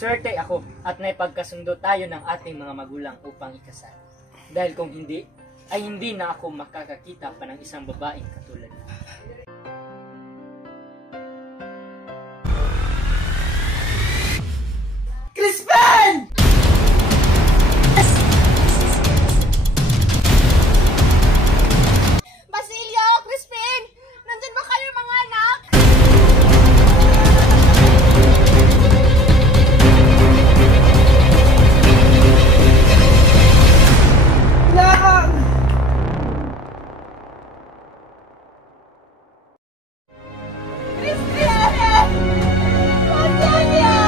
Maswerte ako at naipagkasundo tayo ng ating mga magulang upang ikasal. Dahil kung hindi, ay hindi na ako makakakita pa ng isang babaeng katulad mo. Crispin! Basilio! Crispin! Nandun ba kayo mga anak? Lang! Crispin! Basilio!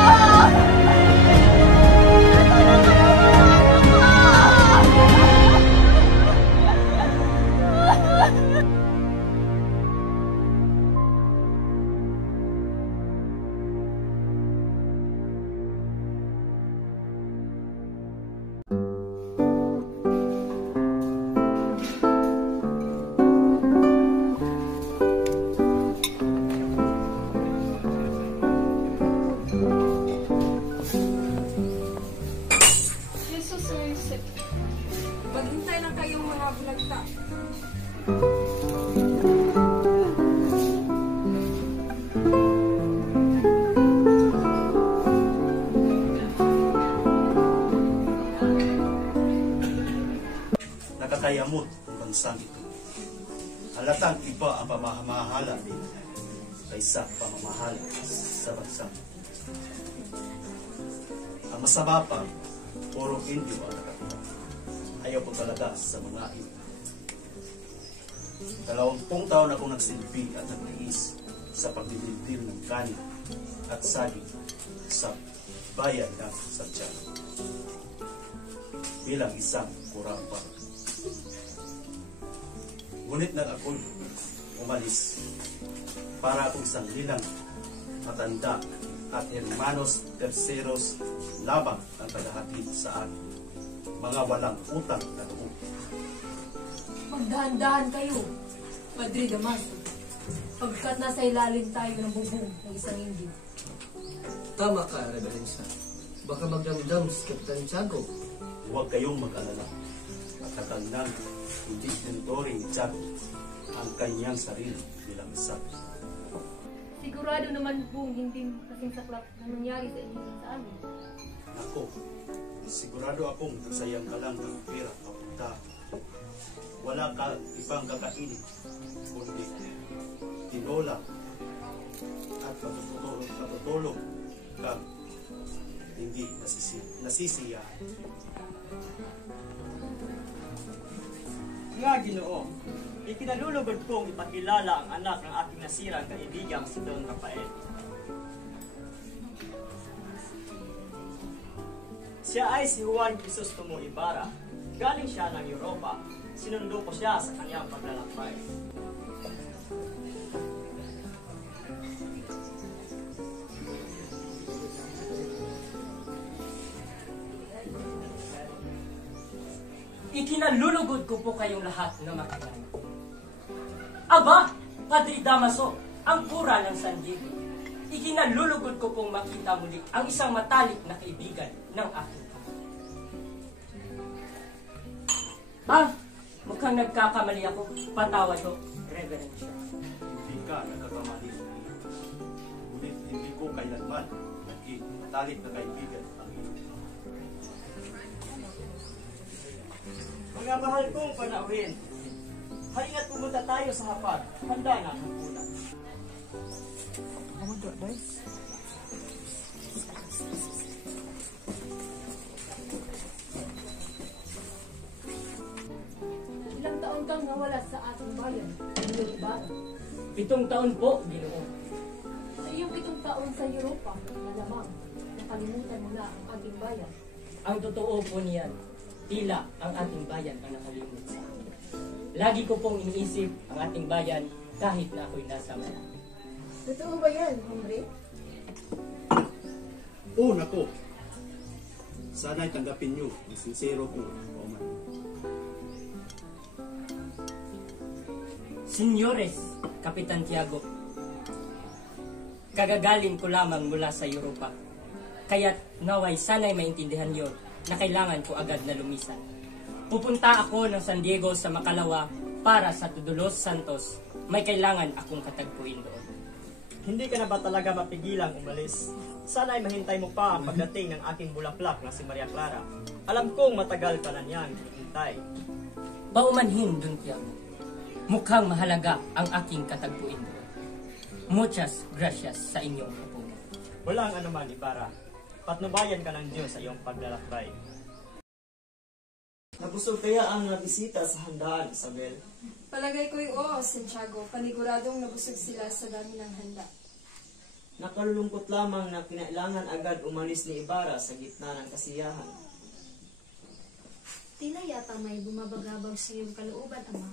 Jesus, Joseph. Maghintay lang kayong mga bulagta. Nakakayamot ang bansang ito. Halatang iba ang pamamahala din kaysa pamamahala sa bansang. Ang masama pa, puro Indio ang nakatira. Ayaw ko talaga sa mga ito. 20 taon akong nagsilbi at nagtiis sa pagdidildil ng kanin at saging sa bayan ng Santiago bilang isang kuramba. Ngunit nang ako'y umalis para akong isang lilang matanda at hermanos terceros labang ang tagahatid sa akin, mga walang utang na loob. Magdahan-dahan kayo, Padre Damaso. Pagkat nasa ilalim tayo ng bubong ng isang Indio. Tama ka, Reverencia. Baka magdamdam si Kapitan Tiago. Huwag kayong mag-alala. Matagal nang hindi tinuturing ni Tiago ang kanyang sarili bilang isa. Sigurado naman pong hindi kasing saklap na nangyari sa inyo sa amin. Nako, sigurado akong nagsayang ka lang ng pera papunta. Wala ka ibang kakainin, kundi tinola at matutulog kang hindi nasisiyahan. Nga Ginoo, ikinalulugod kong ipakilala ang anak ng ating nasirang kaibigang si Don Rafael. Siya ay si Juan Crisostomo Ibarra. Galing siya ng Europa. Sinundo ko siya sa kanyang paglalakbay. Ikinalulugod ko po kayong lahat na makilala. Aba, Padre Damaso, ang kura ng San Diego. Ikinalulugod ko pong makita muli ang isang matalik na kaibigan ng aking ama. Mukhang nagkakamali ako. Patawad ko, Reverencia. Hindi ka nagkakamali. Ngunit hindi ko kailanman naging matalik na kaibigan ang iyong. Mga mahal kong panauhin, halina't pumunta tayo sa hapag. Handa na ang hapunan. Ilang taon kang nawala sa ating bayan, Indio Ibarra. 7 taon po, Ginoo. Sa iyong 7 taon sa Europa, malamang nakalimutan mo na ang ating bayan. Ang totoo po niyan, tila ang ating bayan ang nakalimut sa akin. Lagi ko pong iniisip ang ating bayan kahit na ako'y nasa mala. Totoo ba yan, hombre? Oh, nako. Sana'y tanggapin niyo ang sincero ko, Oman. Senyores, Kapitan Tiago, kagagaling ko lamang mula sa Europa. Kaya't naway sana'y maintindihan yon na kailangan ko agad na lumisan. Pupunta ako ng San Diego sa Makalawa para sa Tudulos Santos. May kailangan akong katagpuin doon. Hindi ka na ba talaga mapigilang umalis? Sana ay mahintay mo pa ang pagdating ng aking bulaklak na si Maria Clara. Alam kong matagal ka na niyang hinihintay. Baumanhin dun, Tiago. Mukhang mahalaga ang aking katagpuin doon. Muchas gracias sa inyong pupunta. Walang anuman, Ibarra. Patnubayan ka ng Diyos sa iyong paglalakbay. Nabusog kaya ang nabisita sa handaan, Isabel? Palagay ko'y oo, Santiago. Paniguradong nabusog sila sa dami ng handa. Nakalulungkot lamang na kinailangan agad umalis ni Ibarra sa gitna ng kasiyahan. Tila yata may bumabagabag sa iyong kalooban, Ama.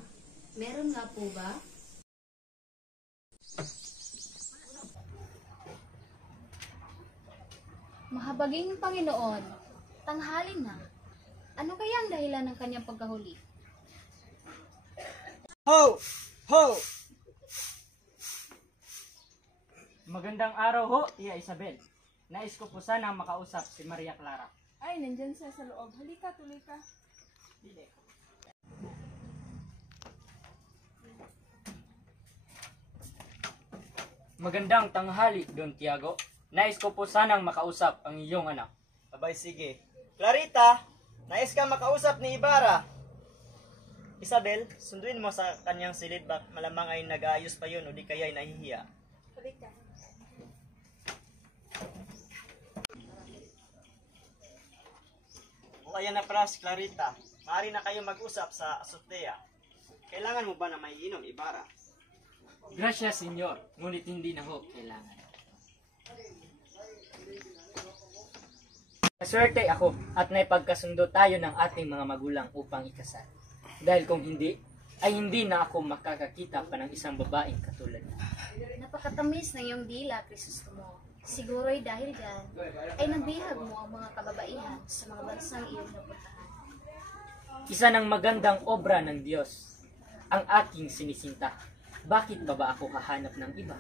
Meron nga po ba? Mahabaging Panginoon, tanghali na. Ano kaya ang dahilan ng kanyang pagkahuli? Ho! Ho! Magandang araw ho, Tia Isabel. Nais ko po sanang makausap si Maria Clara. Ay, nandyan siya sa loob. Halika, tuloy ka. Magandang tanghali, Don Tiago. Nais ko po sanang makausap ang iyong anak. Abay, sige. Clarita, nais ka makausap ni Ibarra. Isabel, sunduin mo sa kanyang silid, malamang ay nag-aayos pa yun o di kaya ay nahihiya. Halika. O kaya na pala si Clarita, maaari na kayo mag-usap sa azotea. Kailangan mo ba na may inom, Ibarra? Gracias, senyor. Ngunit hindi na ho kailangan. Maswerte ako at naipagkasundo tayo ng ating mga magulang upang ikasal. Dahil kung hindi, ay hindi na ako makakakita pa ng isang babaeng katulad mo. Napakatamis ng iyong dila, Crisostomo. Siguro'y dahil dyan, ay nabihag mo ang mga kababaihan sa mga bansang iyong napuntahan. Isa ng magandang obra ng Diyos, ang aking sinisinta. Bakit ba ako hahanap ng iba?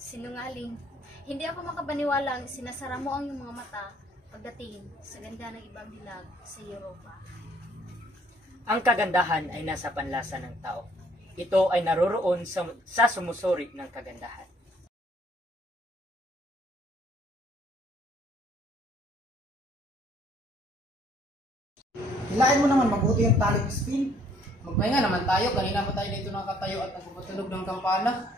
Sinungaling, hindi ako makapaniwalang sinasara mo ang iyong mga mata pagdating sa ganda ng ibang dilag sa Europa. Ang kagandahan ay nasa panlasa ng tao. Ito ay naroroon sa sumusuri ng kagandahan. Hilain mo naman mabuti yung tali, Crispin. Magpahinga naman tayo. Kanina pa tayo dito nakatayo at nagpapatunog ng kampana.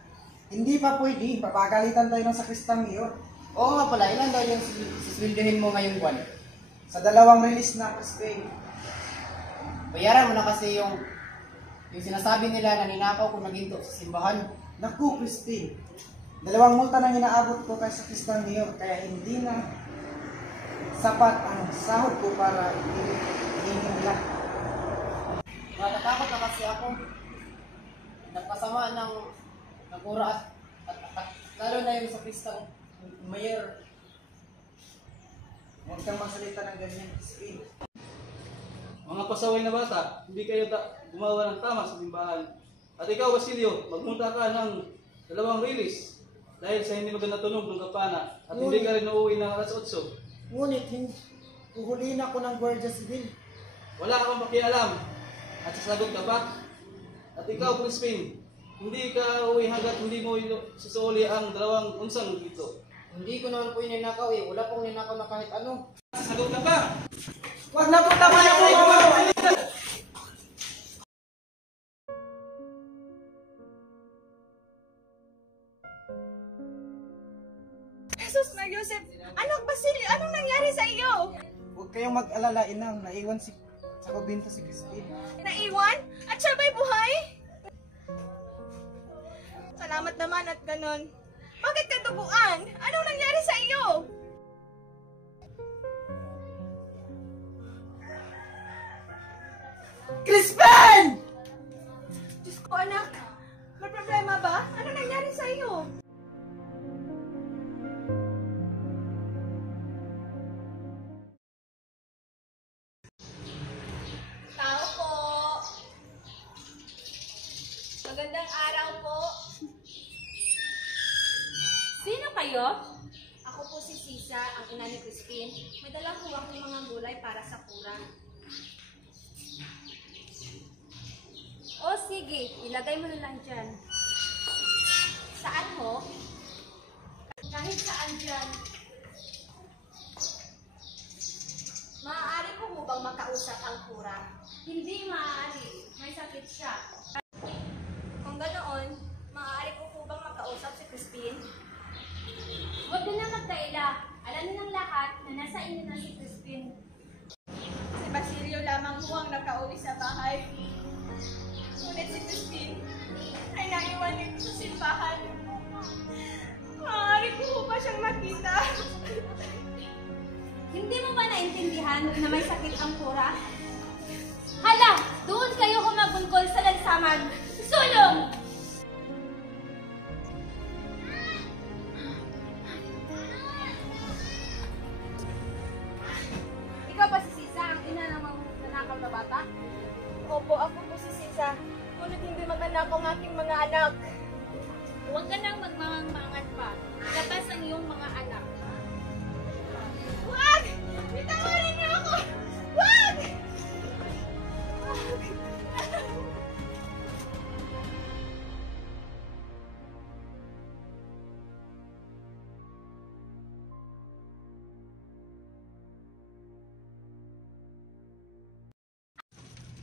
Hindi pa pwede. Papagalitan tayo ng sakristang mayor. Oo nga pala, ilan daw yung sisweldohin mo ngayong buwan? Sa 2 release na, Crispin. Bayaran mo na kasi yung sinasabi nila na ninakaw kung naginto sa simbahan. Naku, Crispin. 2 multa nang inaabot ko kay sakristang mayor, kaya hindi na sapat ang sahod ko para hingin nila. Natatakot na kasi ako. Nagpasama ng ura at lalo na yung sa Kristang Mayor. Huwag kang magsalita ng ganyan, Crispin. Mga pasaway na bata, hindi kayo gumawa ng tama sa simbahan. At ikaw, Basilio, magpunta ka ng 2 release dahil sa hindi maganda tunog ng kapana at hindi ka rin uuwi ng alas 8. Ngunit, huhulihin ako ng Guardia Civil. Wala kang pakialam at sasagot ka pa. At ikaw, Crispin, hindi ka uuwi hanggat hindi mo susuli ang 2 unsang dito. Hindi ko naman po yung ninakaw eh. Wala pong ninakaw na kahit ano. Sasagot ka pa. Huwag na po tama na po! Jesus na Joseph! Anak Basilio, anong nangyari sa iyo? Huwag kayong mag-alala, Inang. Naiwan sa kubinto si Crispin. Naiwan? At siya ba'y buhay? Salamat naman at ganon. Bakit ka tubuan? Anong nangyari sa iyo? Crispin! Diyos ko anak, may problema ba? Ano nangyari sa iyo? Tao po. Magandang araw po. Sino kayo? Ako po po si Sisa, ang ina ni Crispin. May dala po akong mga gulay para sa kura. O sige, ilagay mo na lang dyan. Saan ho? Kahit saan dyan. Maaari ko mo bang makausap ang kura? Hindi maaari. May sakit siya. Kung ganoon, maaari ko po bang makausap si Crispin? Huwag na magkaila. Alam niyo ng lahat na nasa inyo na si Crispin. Si Basilio lamang po ang nakauwi sa bahay. Ngunit si Crispin ay naiwan nito sa simbahan. Maaari ko po ba siyang makita? Hindi mo ba naintindihan na may sakit ang kura? Hala! Doon kayo humagulgol sa lansaman! Sulong! Ikaw ba si Sisa, ang ina ng mga nanakaw na bata? Opo, ako po si Sisa. Ngunit hindi mag-anak ang aking mga anak. Huwag ka nang magmamangmangan pa. Labas ang iyong mga anak. Wag! Bitawarin niyo ako! Wag!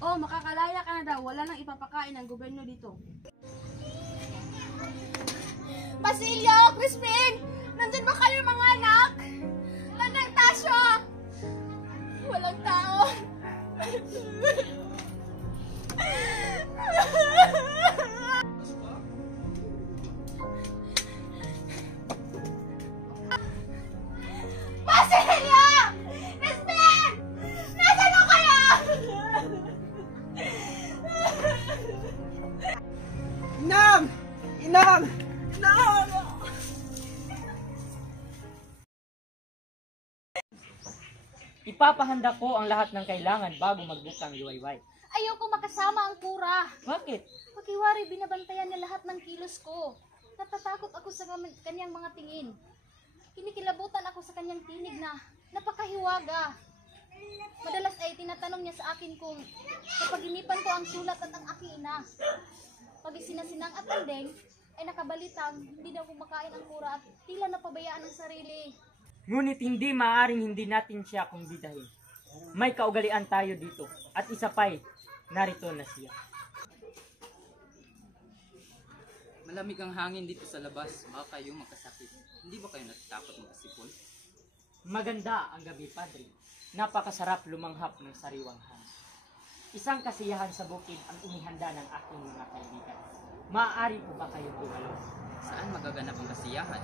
Oh, makakalaya ka na daw. Wala nang ipapakain ng gobyerno dito. Basilio! Crispin! Nandun ba kayo mga anak? Nandang Tasyo! Walang tao. Basilio! Crispin! Nasaan na kayo? Inang! Inang! Inang! Ipapahanda ko ang lahat ng kailangan bago magbukang liwayway. Ayoko makasama ang kura. Bakit? Pakiwari, binabantayan niya lahat ng kilos ko. Natatakot ako sa kanyang mga tingin. Kinikilabutan ako sa kanyang tinig na napakahiwaga. Madalas ay tinatanong niya sa akin kung kapaginipan ko ang sulat at ang aking ina. Pag isinasinang at tandeng, ay nakabalitang hindi daw kumakain ang kura at tila napabayaan ang sarili. Ngunit hindi maaaring hindi natin siya kumbidahin. May kaugalian tayo dito at isa pa'y narito na siya. Malamig ang hangin dito sa labas, baka kayo magkasakit. Hindi ba kayo natatakot magkasipon? Maganda ang gabi, Padre. Napakasarap lumanghap ng sariwang hangin. Isang kasiyahan sa bukid ang inihanda ng aking mga kaibigan. Maaari po ba kayo dumalo? Saan magaganap ang kasiyahan?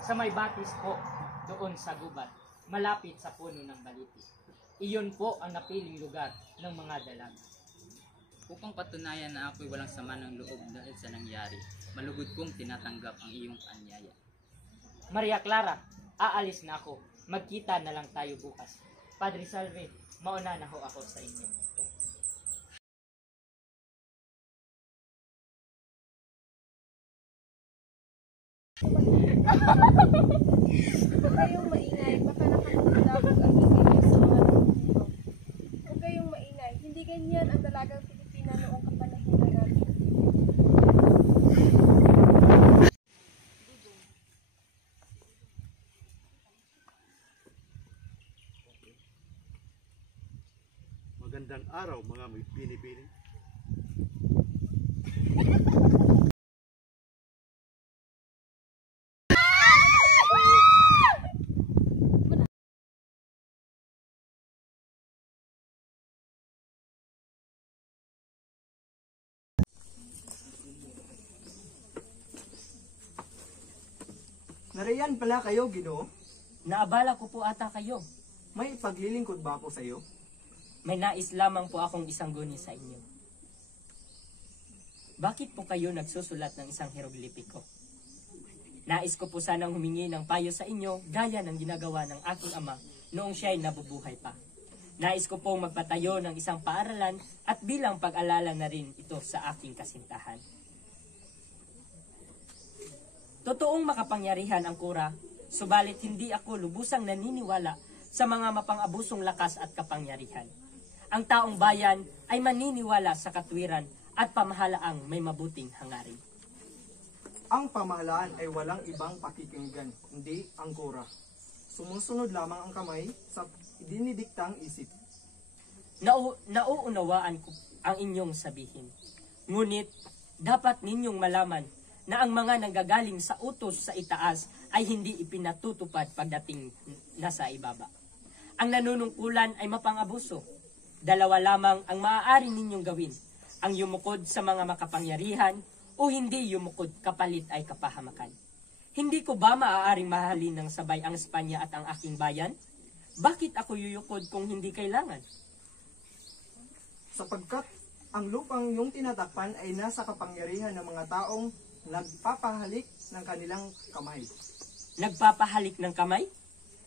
Sa may batis po, doon sa gubat, malapit sa puno ng baliti. Iyon po ang napiling lugar ng mga dalaga. Upang patunayan na ako'y walang sama ng loob dahil sa nangyari, malugod kong tinatanggap ang iyong anyaya. Maria Clara, aalis na ako. Magkita na lang tayo bukas. Padre Salve, mauna na ho ako sa inyo. Huwag kayong maingay, baka nakakilabog ang ingay sa mga dito. Huwag kayong maingay, hindi ganyan ang dalagang Pilipina noong kapanahunan natin. Magandang araw mga may pinipili. Nariyan pala kayo, Ginoo. Naabala ko po ata kayo. May paglilingkod ba ako sa iyo? May nais lamang po akong isang guni sa inyo. Bakit po kayo nagsusulat ng isang hieroglipiko? Nais ko po sanang humingi ng payo sa inyo gaya ng ginagawa ng aking ama noong siya'y nabubuhay pa. Nais ko pong magpatayo ng isang paaralan at bilang pag-alala na rin ito sa aking kasintahan. Totoong makapangyarihan ang kura Subalit hindi ako lubusang naniniwala sa mga mapang-abusong lakas at kapangyarihan. Ang taong bayan ay maniniwala sa katwiran at pamahalaang may mabuting hangarin. Ang pamahalaan ay walang ibang pakikinggan, hindi ang kura. Sumusunod lamang ang kamay sa idinidiktang isip. Nauunawaan ko ang inyong sabihin. Ngunit dapat ninyong malaman na ang mga nanggagaling sa utos sa itaas ay hindi ipinatutupad pagdating nasa ibaba. Ang nanunungkulan ay mapang-abuso. Dalawa lamang ang maaari ninyong gawin, ang yumukod sa mga makapangyarihan o hindi yumukod kapalit ay kapahamakan. Hindi ko ba maaaring mahalin ng sabay ang Espanya at ang aking bayan? Bakit ako yuyukod kung hindi kailangan? Sapagkat ang lupang iyong tinatakpan ay nasa kapangyarihan ng mga taong nagpapahalik ng kanilang kamay. Nagpapahalik ng kamay?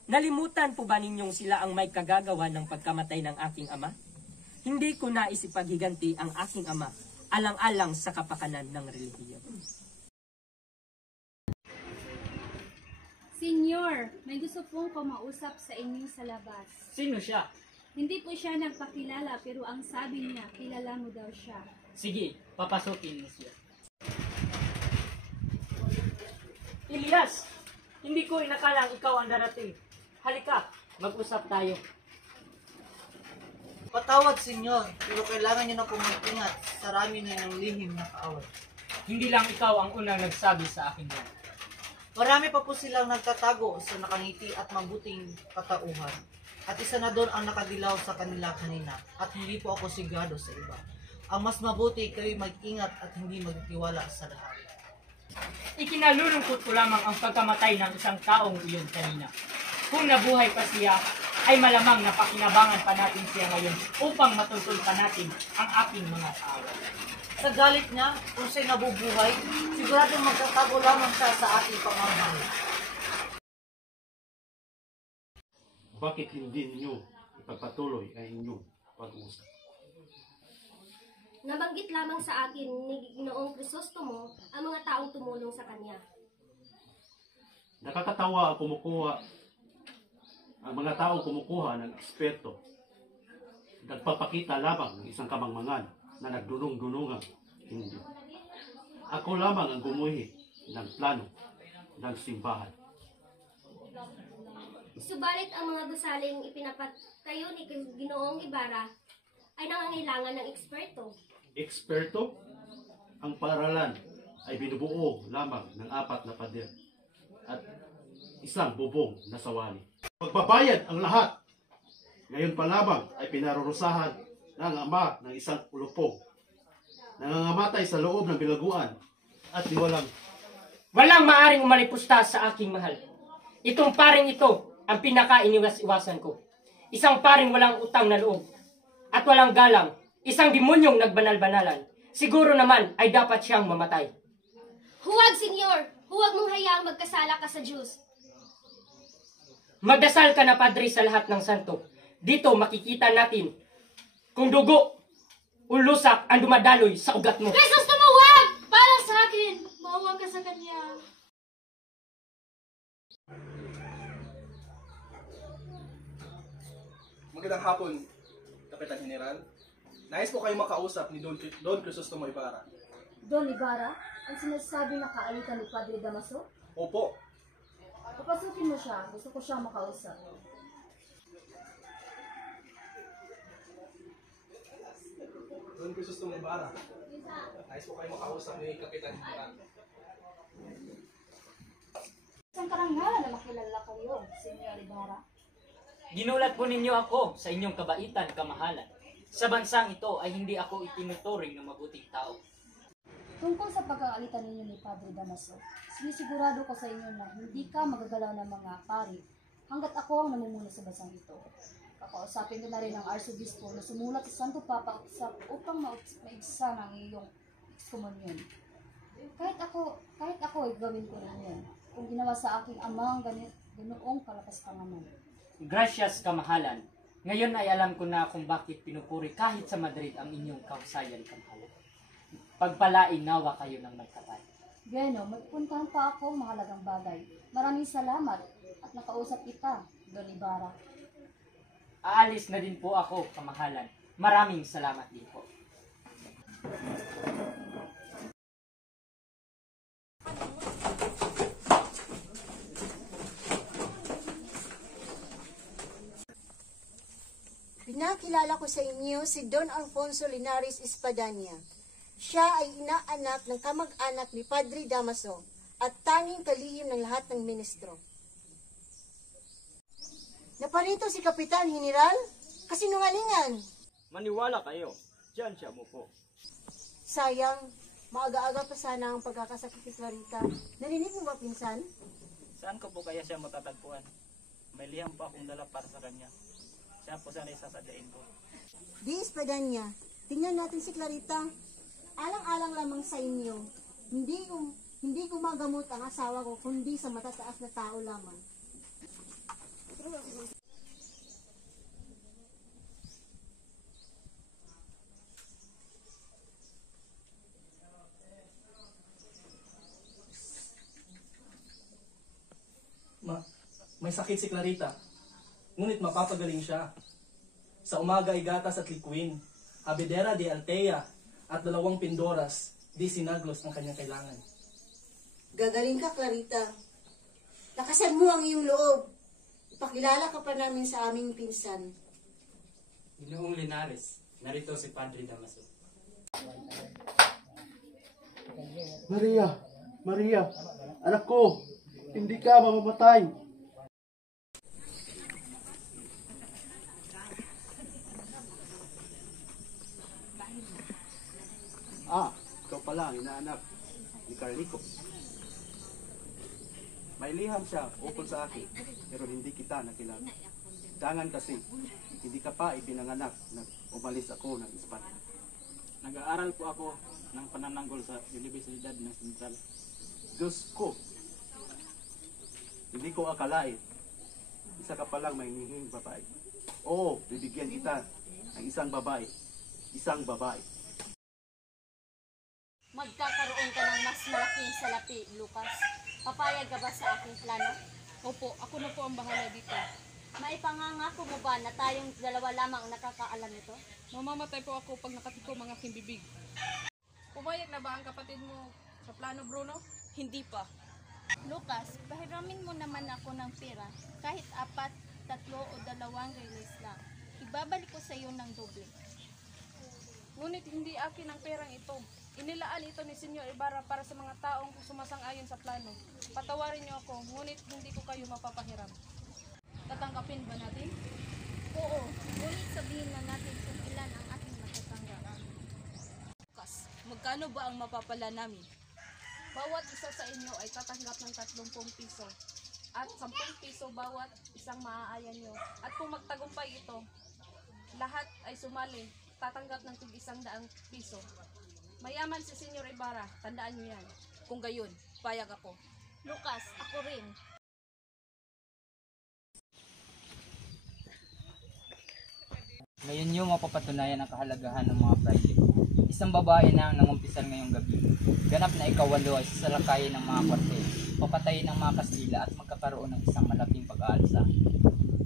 Nalimutan po ba ninyong sila ang may kagagawa ng pagkamatay ng aking ama? Hindi ko nais ipaghiganti ang aking ama alang-alang sa kapakanan ng relihiyon. Senyor, may gusto pong kumausap sa inyo sa labas. Sino siya? Hindi po siya nagpakilala pero ang sabi niya, kilala mo daw siya. Sige, papasukin mo siya. Elias, hindi ko inakalang ikaw ang darating. Halika, mag-usap tayo. Patawad, senyor, pero kailangan niyo na pong mag-ingat sa rami na ng lihim na kaaway. Hindi lang ikaw ang unang nagsabi sa akin yan. Marami pa po silang nagtatago sa nakangiti at mabuting katauhan. At isa na doon ang nakadilaw sa kanila kanina. At hindi po ako sigurado sa iba. Ang mas mabuti kayo mag-ingat at hindi magtiwala sa lahat. Ikinalulungkot ko lamang ang pagkamatay ng isang taong iyon kanina. Kung nabuhay pa siya, ay malamang napakinabangan pa natin siya ngayon upang matuntun pa natin ang aking mga awa. Sa galit niya, kung siya'y nabubuhay, siguradong magtatago lamang siya sa ating pamamahay. Bakit hindi ninyo ipagpatuloy ang inyong pag-uusap? Nabanggit lamang sa akin ni Ginoong Crisostomo ang mga taong tumulong sa kanya. Nakakatawa ang mga taong kumukuha ng eksperto. Nagpapakita lamang ng isang kamangmangan na nagdunong-dunungang hindi. Ako lamang ang gumuhi ng plano ng simbahan. Subalit ang mga gusaling ipinapatayo ni Ginoong Ibarra ay nangangailangan ng eksperto. Eksperto? Ang paaralan ay binubuo lamang ng 4 na pader at isang bubong na sawali. Magbabayad ang lahat. Ngayon pa lamang ay pinarurusahan ng ama ng isang ulupog. Nangangamatay sa loob ng bilaguan at Walang maaring umalipusta sa aking mahal. Itong paring ito ang pinaka-iniwas-iwasan ko. Isang paring walang utang na loob at walang galang. Isang demonyong nagbanal-banalan. Siguro naman ay dapat siyang mamatay. Huwag, senyor! Huwag mong hayaang magkasala ka sa Diyos. Magdasal ka na, Padre, sa lahat ng santo. Dito makikita natin kung dugo o lusak ang dumadaloy sa ugat mo. Krisos, tumawag! Para sa akin! Maawa ka sa kanya. Magandang hapon, Kapitan General. Nais po kayo makausap ni Don Crisostomo Ibarra. Don Ibarra? Ang sinasabi na kaalitan ni Padre Damaso? Opo. Papasukin mo siya. Gusto ko siya makausap. Don Crisostomo Ibarra. Nais po kayo makausap ni Kapitan General. Isang karangalan na makilala kayo, Senyor Ibarra. Ginulat po ninyo ako sa inyong kabaitan, kamahalan. Sa bansang ito ay hindi ako itinuturing ng mabuting tao. Tungkol sa pag-aalitan ninyo ni Padre Damaso, sinisigurado ko sa inyo na hindi ka magagalaw ng mga pari hanggat ako ang namumuno sa bansang ito. Kakausapin ko na rin ang Arsobispo na sumulat sa Santo Papa upang maigsa ng iyong ekskomunyon. Kahit ako ay gawin ko rin yan kung ginawa sa aking amang ganoong kalapaspanganan. Gracias, kamahalan. Ngayon ay alam ko na kung bakit pinupuri kahit sa Madrid ang inyong kahusayan, kamahalan. Pagpalain nawa kayo ng may kapal. Geno, magpuntahan pa ako mahalagang bagay. Maraming salamat at nakausap kita, Don Ibarra. Aalis na din po ako, kamahalan. Maraming salamat din po. Pinakilala ko sa inyo si Don Alfonso Linares Espadanya. Siya ay inaanak ng kamag-anak ni Padre Damaso at tanging kalihim ng lahat ng ministro. Naparito si Kapitan General? Kasinungalingan. Maniwala kayo. Diyan siya po. Sayang, maaga-aga pa sana ang pagkakasakit ni Clarita. Narinig mo ba, pinsan? Saan ko po kaya siya matatagpuan? May liham po akong dala para sa kanya. Siya po sana isasadyain ko. Di, Espadanya, tingnan natin si Clarita. Alang-alang lamang sa inyo. Hindi gumagamot ang asawa ko, kundi sa matataas na tao lamang. May sakit si Clarita, ngunit mapapagaling siya. Sa umaga ay gatas at liquin, habedera de altea at 2 pindoras, di sinaglos ang kanyang kailangan. Gagaling ka, Clarita. Lakasan mo ang iyong loob. Ipakilala ka pa namin sa aming pinsan. Ginoong Linares, narito si Padre Damaso. Maria, anak ko, hindi ka mamamatay. Ikaw pala ang inaanak ni Carlico. May liham siya ukol sa akin, pero hindi kita nakilala. Dangan kasi, hindi ka pa ipinanganak na umalis ako ng Espanya. Nag-aaral po ako ng panananggol sa Universidad ng Central. Diyos ko, hindi ko akalain, isa ka palang may hihing babae. Oo, bibigyan kita ng isang babae. Magkakaroon ka ng mas malaking salapi, Lucas. Papayag ka ba sa aking plano? Opo, ako na po ang bahala dito. Maipangangako mo ba na tayong dalawa lamang ang nakakaalam nito? Mamamatay po ako pag nakatikom ang aking bibig. Pumayag na ba ang kapatid mo sa plano, Bruno? Hindi pa. Lucas, pahiramin mo naman ako ng pera. Kahit 4, 3 o 2 release lang. Ibabalik ko sa iyo ng doble. Ngunit hindi akin ang perang ito. Inilaan ito ni Senyor Ibarra para sa mga taong sumasang-ayon sa plano. Patawarin niyo ako, ngunit hindi ko kayo mapapahiram. Tatanggapin ba natin? Oo, ngunit sabihin na natin kung ilan ang ating matatanggap. Lucas, magkano ba ang mapapala namin? Bawat isa sa inyo ay tatanggap ng 30 piso. At 10 piso bawat isang maaaya nyo. At kung magtagumpay ito, lahat ay sumali, tatanggap ng tig-100 piso. Mayaman si Senyor Ibarra, tandaan nyo yan. Kung gayon, payag ako. Lucas, ako rin. Ngayon niyo mapapatunayan ang kahalagahan ng mga Friday. Isang babae na ang nangumpisan ngayong gabi. Ganap na ikaw-8 ay sasalakayin ng mga kwartel, papatayin ng mga Kastila at magkakaroon ng isang malaking pag-aalsa.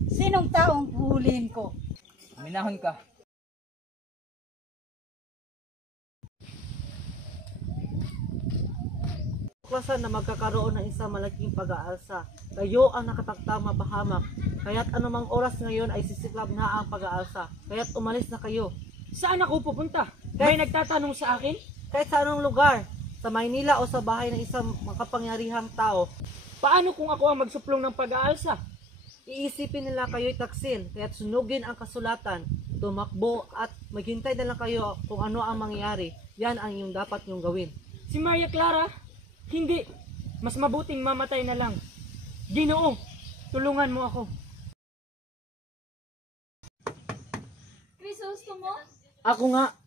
Sinong taong huhulihin ko? Minahon ka. Tuklasan na magkakaroon ng isang malaking pag-aalsa. Kayo ang nakatakdang mapahamak. Kaya't anumang oras ngayon ay sisiklab na ang pag-aalsa. Kaya't umalis na kayo. Saan ako pupunta? May nagtatanong sa akin? Kahit sa anong lugar, sa Maynila o sa bahay ng isang makapangyarihang tao. Paano kung ako ang magsuplong ng pag-aalsa? Iisipin nila kayo'y taksil, kaya't sunugin ang kasulatan, tumakbo at maghintay na lang kayo kung ano ang mangyayari. Yan ang yung dapat nyong gawin. Si Maria Clara? Hindi. Mas mabuting mamatay na lang. Ginoo, tulungan mo ako. Krisosto mo? Ako nga.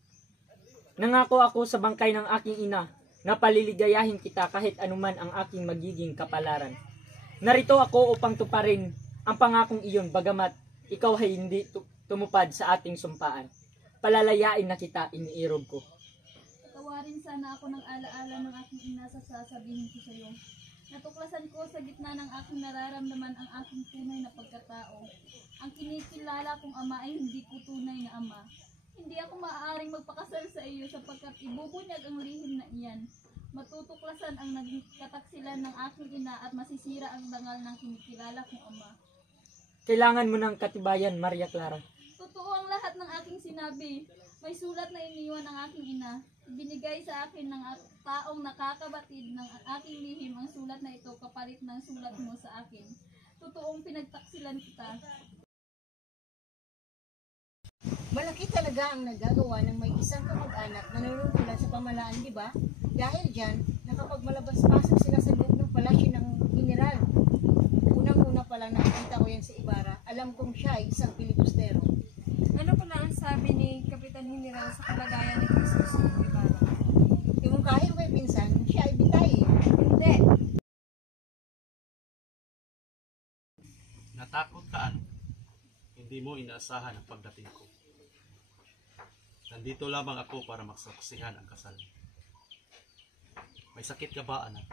Nangako ako sa bangkay ng aking ina na paliligayahin kita kahit anuman ang aking magiging kapalaran. Narito ako upang tuparin ang pangakong iyon bagamat ikaw ay hindi tumupad sa ating sumpaan. Palalayain na kita, iniirog ko. patawarin sana ako ng alaala ng aking ina sa sasabihin ko sa iyo. Natuklasan ko sa gitna ng aking nararamdaman ang aking tunay na pagkatao. Ang kinikilala kong ama ay hindi ko tunay na ama. Hindi ako maaaring magpakasal sa iyo sapagkat ibubunyag ang lihim na iyan. Matutuklasan ang naging kataksilan ng aking ina at masisira ang dangal ng kinikilala kong ama. Kailangan mo ng katibayan, Maria Clara. Totoo ang lahat ng aking sinabi. May sulat na iniwan ng aking ina. Ibinigay sa akin ng taong nakakabatid ng aking lihim ang sulat na ito kapalit ng sulat mo sa akin. Totoong pinagtaksilan kita. Malaki talaga ang nagagawa ng may isang kamag-anak na nanunungkulan sa pamalaan, di ba? Dahil dyan, nakapagmalabas-pasok sila sa loob ng palasyo ng general. Unang-una pa lang nakikita ko yan sa Ibarra, alam kong siya ay isang pilibustero. Ano pala ang sabi ni Kapitan General sa kalagayan ni Jesus sa Ibarra? Yung kahit may pinsan, siya ay bitay. Hindi. Natakot ka ano? Hindi mo inaasahan ang pagdating ko. Nandito lamang ako para magsaksihan ang kasal. May sakit ka ba, anak?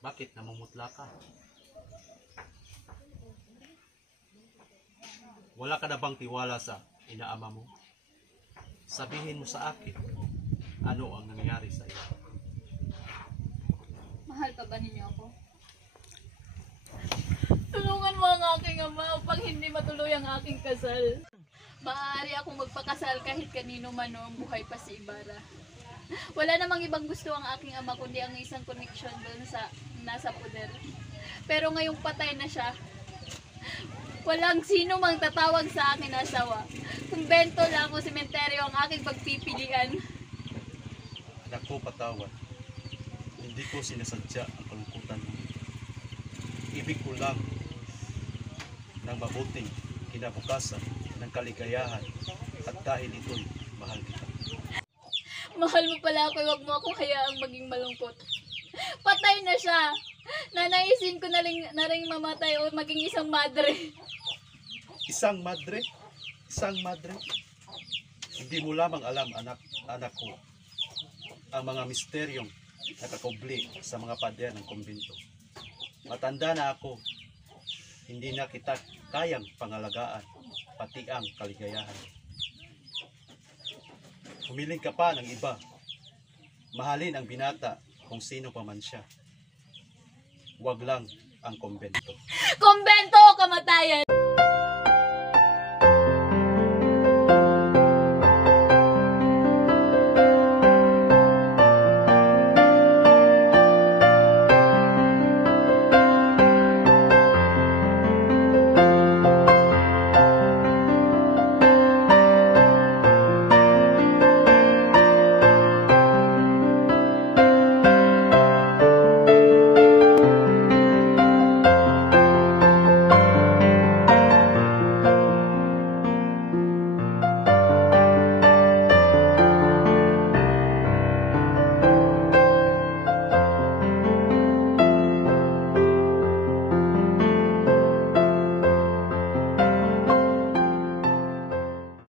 Bakit namumutla ka? Wala ka na bang tiwala sa inaama mo? Sabihin mo sa akin, ano ang nangyari sa iyo? Mahal pa ba ninyo ako? Tulungan mo ang aking ama upang hindi matuloy ang aking kasal. Maaari akong magpakasal kahit kanino man noong buhay pa si Ibarra. Wala namang ibang gusto ang aking ama kundi ang isang connection doon sa nasa poder. Pero ngayong patay na siya, walang sino mang tatawag sa akin na asawa. Kumbento lang o sementeryo ang aking pagpipilian. Anak ko, patawad. Hindi ko sinasadya ang kalungkutan mo. Ibig ko lang ng mabuting kinabukasan ng kaligayahan at dahil ito'y mahal kita. Mahal mo pala ako, huwag mo akong hayaang maging malungkot. Patay na siya. Nanaisin ko na rin mamatay o maging isang madre. Isang madre? Isang madre? Hindi mo lamang alam, anak ko, ang mga misteryong nakakubli sa mga pader ng kumbento. Matanda na ako, hindi na kita kayang pangalagaan, pati ang kaligayahan. Humiling ka pa ng iba. Mahalin ang binata kung sino pa man siya. Huwag lang ang kumbento. Kumbento o kamatayan!